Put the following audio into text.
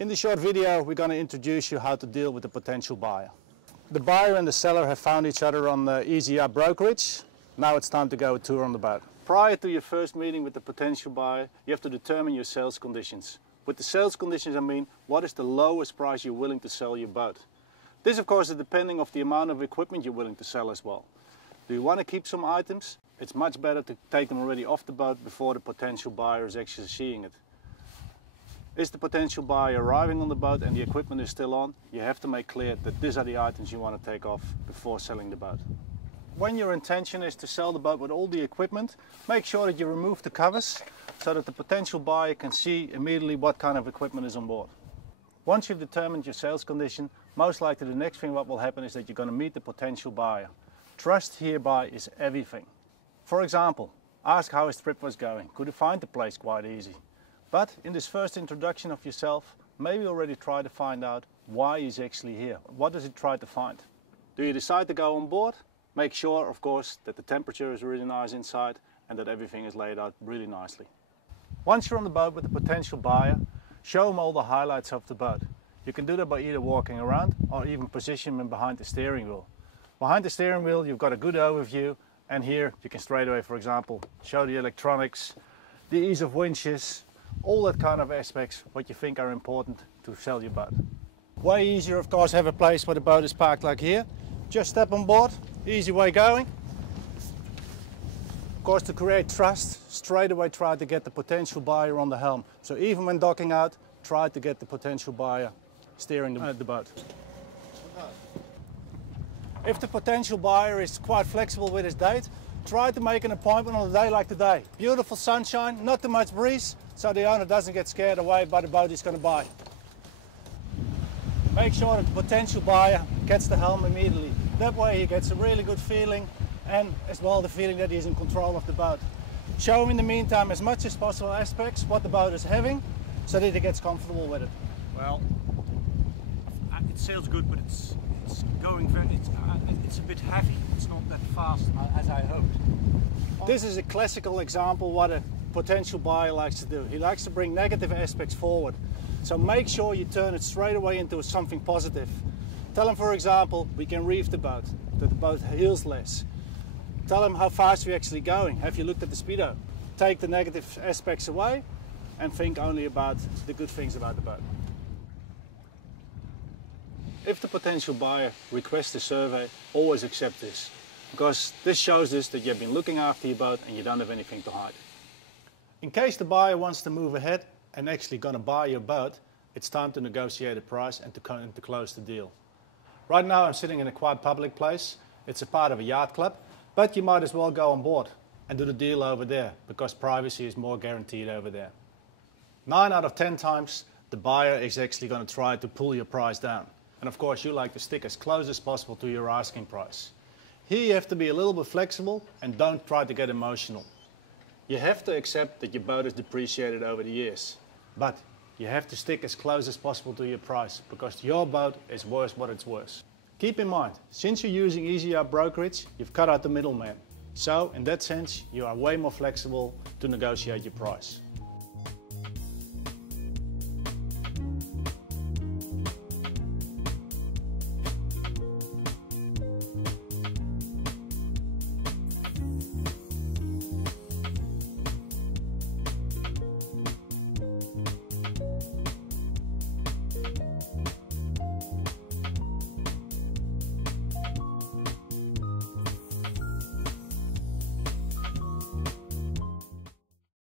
In this short video, we're going to introduce you how to deal with a potential buyer. The buyer and the seller have found each other on the Easy Up brokerage. Now it's time to go a tour on the boat. Prior to your first meeting with the potential buyer, you have to determine your sales conditions. With the sales conditions, I mean, what is the lowest price you're willing to sell your boat? This, of course, is depending on the amount of equipment you're willing to sell as well. Do you want to keep some items? It's much better to take them already off the boat before the potential buyer is actually seeing it. Is the potential buyer arriving on the boat and the equipment is still on? You have to make clear that these are the items you want to take off before selling the boat. When your intention is to sell the boat with all the equipment, make sure that you remove the covers so that the potential buyer can see immediately what kind of equipment is on board. Once you've determined your sales condition, most likely the next thing what will happen is that you're going to meet the potential buyer. Trust hereby is everything. For example, ask how his trip was going. Could he find the place quite easy? But in this first introduction of yourself, maybe already try to find out why he's actually here. What does he try to find? Do you decide to go on board? Make sure, of course, that the temperature is really nice inside and that everything is laid out really nicely. Once you're on the boat with the potential buyer, show him all the highlights of the boat. You can do that by either walking around or even position him behind the steering wheel. Behind the steering wheel, you've got a good overview, and here you can straight away, for example, show the electronics, the ease of winches, all that kind of aspects what you think are important to sell your boat. Way easier, of course, have a place where the boat is parked like here. Just step on board, easy way going. Of course, to create trust, straight away try to get the potential buyer on the helm. So even when docking out, try to get the potential buyer steering the boat. If the potential buyer is quite flexible with his date, try to make an appointment on a day like today. Beautiful sunshine, not too much breeze, so the owner doesn't get scared away by the boat he's going to buy. Make sure that the potential buyer gets the helm immediately. That way he gets a really good feeling and as well the feeling that he's in control of the boat. Show him in the meantime as much as possible aspects what the boat is having so that he gets comfortable with it. Well, it sails good, but it's going very, it's a bit heavy. It's not that fast as I hoped. This is a classical example what a potential buyer likes to do. He likes to bring negative aspects forward. So make sure you turn it straight away into something positive. Tell him, for example, we can reef the boat, that the boat heels less. Tell him how fast we're actually going. Have you looked at the speedo? Take the negative aspects away and think only about the good things about the boat. If the potential buyer requests a survey, always accept this, because this shows us that you've been looking after your boat and you don't have anything to hide. In case the buyer wants to move ahead and actually going to buy your boat, it's time to negotiate a price and to close the deal. Right now I'm sitting in a quite public place. It's a part of a yacht club, but you might as well go on board and do the deal over there, because privacy is more guaranteed over there. 9 out of 10 times the buyer is actually going to try to pull your price down. And of course you like to stick as close as possible to your asking price. Here you have to be a little bit flexible and don't try to get emotional. You have to accept that your boat is depreciated over the years. But you have to stick as close as possible to your price, because your boat is worth what it's worth. Keep in mind, since you're using Easy Up brokerage, you've cut out the middleman. So in that sense, you are way more flexible to negotiate your price.